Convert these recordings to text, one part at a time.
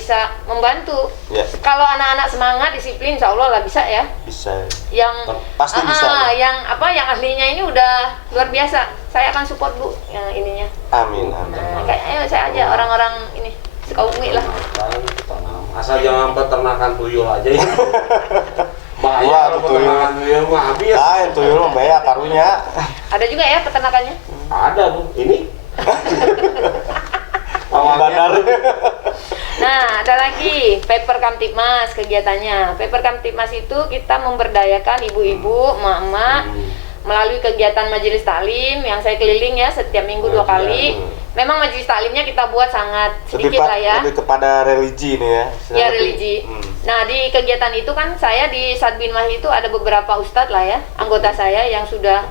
bisa membantu. Ya. Kalau anak-anak semangat, disiplin, insya Allah lah bisa ya. Bisa. Yang Pasti bisa. yang ahlinya ini udah luar biasa. Saya akan support Bu yang ininya. Amin. Nah, kayak ayo saya aja orang-orang ini Sukabumi lah. Asal jangan peternakan tuyul aja ya. Bahaya Wah, kalau tuyul. peternakan tuyul mah habis. Yang tuyul mah banyak karunya. Ada juga ya peternakannya. Ada Bu, ini. Bandar. Nah, ada lagi Paper Kamtibmas kegiatannya. Paper Kamtibmas itu kita memberdayakan ibu-ibu, emak-emak melalui kegiatan majelis taklim yang saya keliling ya setiap minggu 2 kali. Memang majelis taklimnya kita buat sangat sedikit lah ya. Lebih kepada religi nih ya. Ya, religi. Nah, di kegiatan itu kan saya di Sadbinmas itu ada beberapa ustadz lah ya, anggota saya yang sudah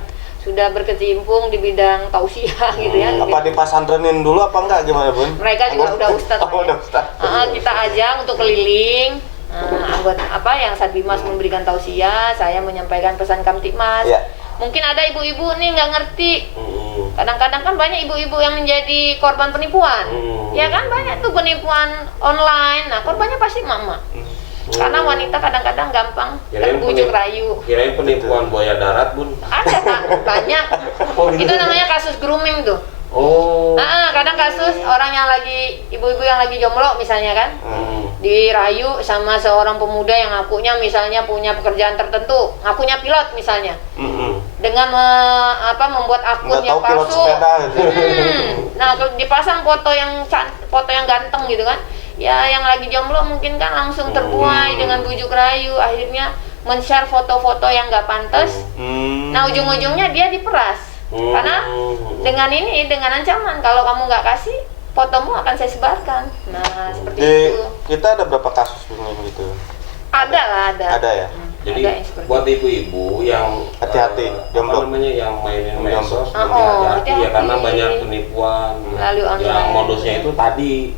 berkecimpung di bidang tausiah gitu ya. Apa dipasantrenin dulu apa enggak gimana Bun? Mereka juga udah ustadz. Oh, udah ustadz. Kita ajang untuk keliling. Anggota yang Sadbinmas memberikan tausiah, saya menyampaikan pesan Kamtibmas. Ya. Mungkin ada ibu-ibu nih nggak ngerti. Kadang-kadang kan banyak ibu-ibu yang menjadi korban penipuan. Ya kan banyak tuh penipuan online. Nah, korbannya pasti mama. Karena wanita kadang-kadang gampang terbujuk rayu. Kirain penipuan buaya darat Bun. Ada banyak. Oh, gitu. Itu namanya kasus grooming tuh. Oh. Kadang kasus orang yang lagi ibu-ibu yang lagi jomblo misalnya kan, dirayu sama seorang pemuda yang ngakunya misalnya punya pekerjaan tertentu, ngakunya pilot misalnya, dengan membuat akun yang palsu. Nah, dipasang foto yang ganteng gitu kan, ya yang lagi jomblo mungkin kan langsung terbuai dengan bujuk rayu, akhirnya men-share foto-foto yang nggak pantas. Nah, ujung-ujungnya dia diperas. Karena dengan ancaman kalau kamu nggak kasih fotomu akan saya sebarkan. Nah, seperti itu. Kita ada berapa kasus gitu? Ada. Ada ya. Jadi ada yang seperti buat ibu-ibu yang hati-hati, jomblo. yang mainin medsos, hati-hati ya karena banyak penipuan melalui online. yang modusnya itu tadi.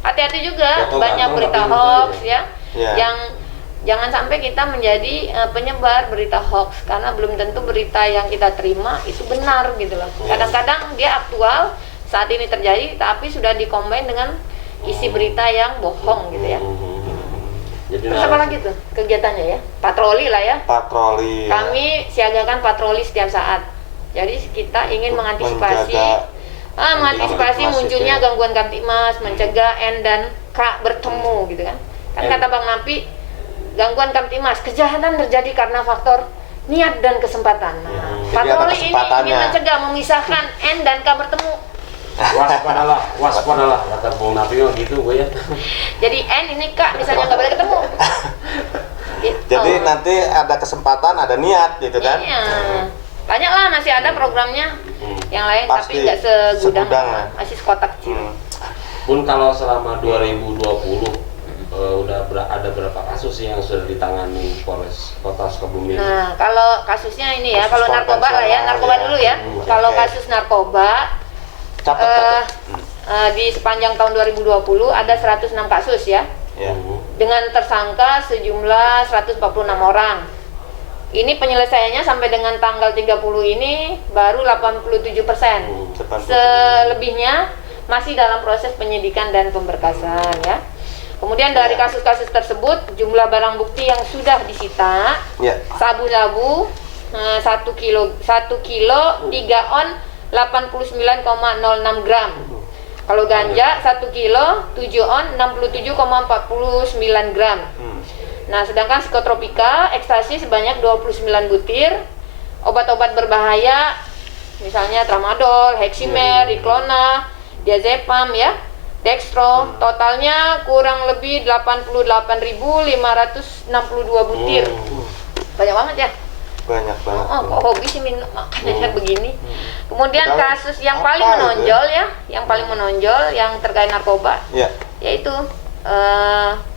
Hati-hati juga, Foto banyak ganteng berita tapi hoax ya. ya. Yang jangan sampai kita menjadi penyebar berita hoax, karena belum tentu berita yang kita terima itu benar gitu loh. Kadang-kadang dia aktual saat ini terjadi, tapi sudah dikombin dengan isi berita yang bohong gitu ya. Jadi Terus apa lagi tuh kegiatannya ya? Patroli lah ya. Patroli. Kami siagakan patroli setiap saat. Jadi kita ingin mengantisipasi munculnya gangguan Kamtibmas, mencegah N dan K bertemu gitu kan. Kan kata Bang Napi, gangguan Kamtibmas, kejahatan terjadi karena faktor niat dan kesempatan. Nah, patroli ini ingin mencegah, memisahkan N dan K bertemu. Waspadalah kata Bang Napi gitu gue ya. Jadi N ini K misalnya nggak boleh ketemu. Gitu. Jadi nanti ada kesempatan, ada niat gitu kan? Iya. Banyak lah, masih ada programnya yang lain. Pasti tapi nggak segudang lah. masih sekotak kecil. Pun kalau selama 2020 ada berapa kasus yang sudah ditangani Polres Kota Sukabumi? Nah, kalau kasusnya ini ya, kalau narkoba lah ya, narkoba dulu ya. Kalau kasus narkoba di sepanjang tahun 2020 ada 106 kasus ya. Dengan tersangka sejumlah 146 orang. Ini penyelesaiannya sampai dengan tanggal 30 ini baru 87%. Selebihnya masih dalam proses penyidikan dan pemberkasan ya. Kemudian dari kasus-kasus tersebut jumlah barang bukti yang sudah disita, sabu-sabu 1 kilo 3 on 89,06 gram. Kalau ganja 1 kilo 7 on 67,49 gram. Nah, sedangkan psikotropika ekstasi sebanyak 29 butir, obat-obat berbahaya misalnya tramadol, heximer, riklona, diazepam ya, dextro, totalnya kurang lebih 88.562 butir. Banyak banget ya? Banyak banget. Kok hobi sih minum makanannya begini. Kemudian kasus yang paling menonjol ya, yang paling menonjol yang terkait narkoba, yaitu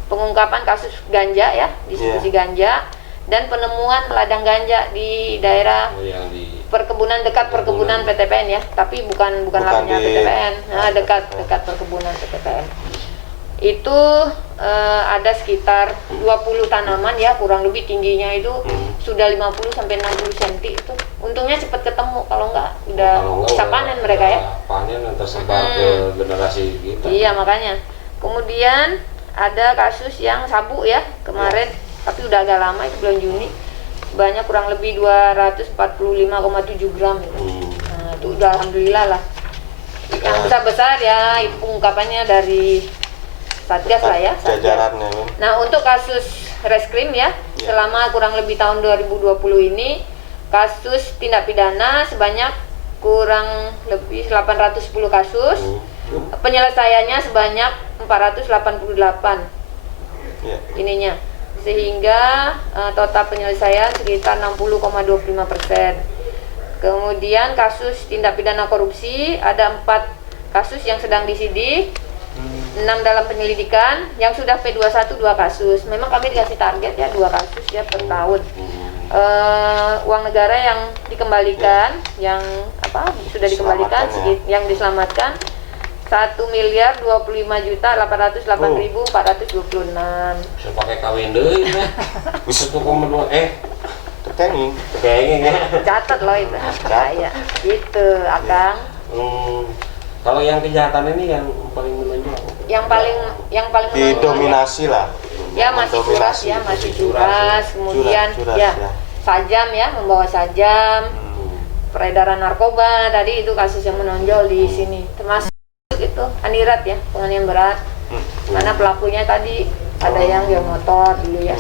pengungkapan kasus ganja ya, distribusi ganja dan penemuan ladang ganja di daerah perkebunan dekat perkebunan PTPN ya, tapi bukan lahannya PTPN, dekat perkebunan PTPN. Itu ada sekitar 20 tanaman ya, kurang lebih tingginya itu sudah 50 sampai 60 cm itu. Untungnya cepat ketemu, kalau enggak udah bisa panen mereka ya. Panen yang tersebar ke generasi kita. Iya, makanya. Kemudian ada kasus yang sabu ya kemarin, tapi udah agak lama, itu bulan Juni, banyak kurang lebih 245,7 gram gitu. Nah, itu udah alhamdulillah lah. Yang besar-besar ya itu pengungkapannya dari Satgas lah ya, Satgas. Jajarannya, Min. Nah, untuk kasus reskrim ya, selama kurang lebih tahun 2020 ini kasus tindak pidana sebanyak kurang lebih 810 kasus. Penyelesaiannya sebanyak 488 ininya, sehingga total penyelesaian sekitar 60,25%. Kemudian kasus tindak pidana korupsi ada 4 kasus yang sedang disidik, 6 dalam penyelidikan, yang sudah P21 2 kasus. Memang kami dikasih target ya 2 kasus ya per tahun. Uang negara yang dikembalikan, yang sudah dikembalikan, yang diselamatkan 1.025.808.426. Bisa pakai kawin deui mah. 1,2 Teknik. kayaknya ya. Catat loh itu. Saya itu Akang. Kalau yang kejahatan ini yang paling menonjol. Yang paling menonjol Didominasi lah. ya masih curas ya, masih curas. Kemudian Curas, ya sajam ya, membawa sajam. Peredaran narkoba tadi itu kasus yang menonjol di sini. Termasuk itu Anirat ya, penganiayaan berat. Karena pelakunya tadi ada yang motor dulu ya.